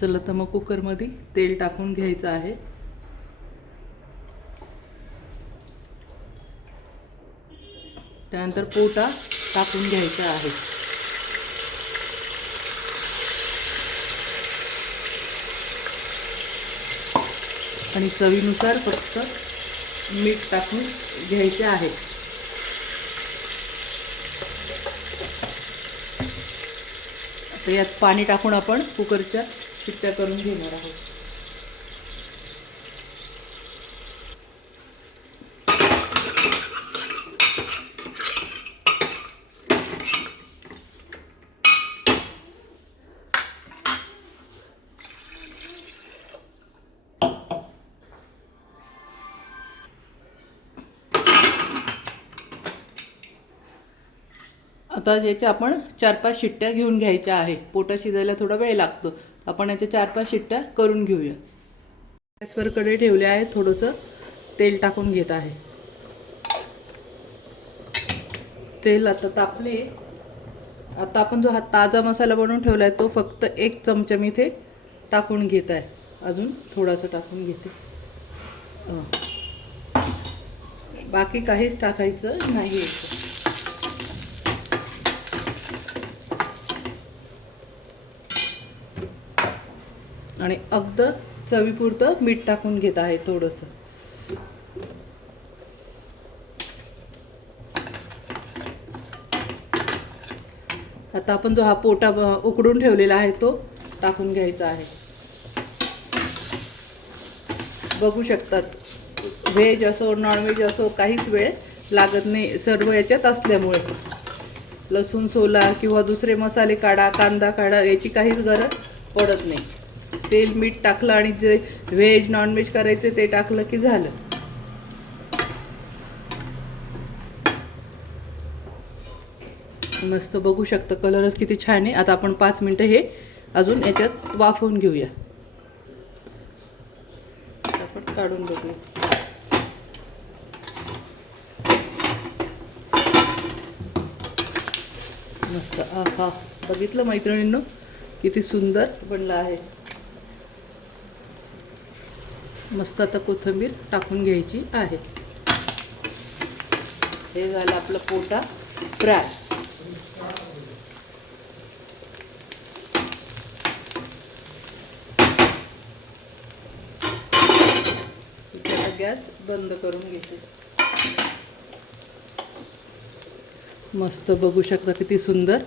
चला तर मग कुकरमध्ये तेल टाकून घ्यायचं आहे. त्यानंतर पोटा टाकून घ्यायचा आहे. आणि चवीनुसार फक्त मीठ टाकून घ्यायचे आहे. आता यात पाणी टाकून आपण कुकरच्या शिट्ट्या करून घेणार आहोत. आता याच्या आपण 4-5 शिट्ट्या घेऊन घ्यायच्या आहे. पोटा शिजायला थोडा वेळ लागतो. आपण याच्या 4-5 शिट्ट्या करून घेऊया. गॅसवर कढई ठेवले आहे. थोडंसं तेल टाकून घेत आहे. तेल आता तापले. आता आपण जो हा ताजा मसाला बनवून ठेवला आहे तो फक्त 1 चमचा मी इथे टाकून घेत आहे. अजून थोडासा टाकून घेते. बाकी काहीच टाकायचं नाही. आणि अगदी चवीपुरतं मीठ टाकून घेत आहे थोडंसं. आता आपण जो हा पोटा उकडून ठेवलेला आहे तो टाकून घ्यायचा आहे. बघू शकतात, व्हेज असो नॉनव्हेज असो काहीच वेळ लागत नाही सर्व याच्यात असल्यामुळे. लसूण सोला किंवा दुसरे मसाले काढा, कांदा काढा याची काहीच गरज पडत नाही. तेल मीठ टाकलं आणि जे व्हेज नॉनव्हेज करायचे ते टाकलं की झालं. मस्त बघू शकता कलरच किती छान आहे. आता आपण 5 मिनिटं हे अजून याच्यात वाफवून घेऊया. आपण काढून बघूया. मस्त. आहा, बघितलं मैत्रिणींनो किती सुंदर बनला आहे. मस्त. आता कोथिंबीर टाकून घ्यायची आहे. हे झालं आपलं पोटा फ्राय. गॅस बंद करून घ्यायची. मस्त बघू शकता किती सुंदर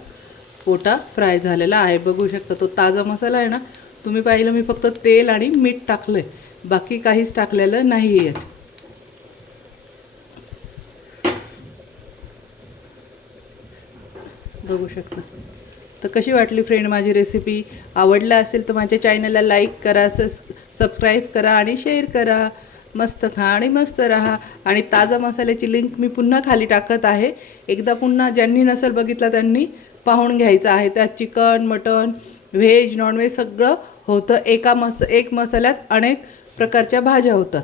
पोटा फ्राय झालेला आहे. बघू शकता तो ताजा मसाला आहे ना. तुम्ही पाहिलं मी फक्त तेल आणि मीठ टाकलंय, बाकी काहीच टाकलेलं नाही आहे याच्यात. बघू शकता. तर कशी वाटली फ्रेंड माझी रेसिपी? आवडला असेल तर माझ्या चॅनलला लाईक करा, सबस्क्राईब करा आणि शेअर करा. मस्त खा आणि मस्त राहा. आणि ताजा मसाल्याची लिंक मी पुन्हा खाली टाकत आहे. एकदा पुन्हा ज्यांनी नसेल बघितला त्यांनी पाहून घ्यायचं आहे. त्यात चिकन, मटन, व्हेज, नॉनव्हेज सगळं होतं. एक मसाल्यात अनेक प्रकारच्या भाज्या होतात.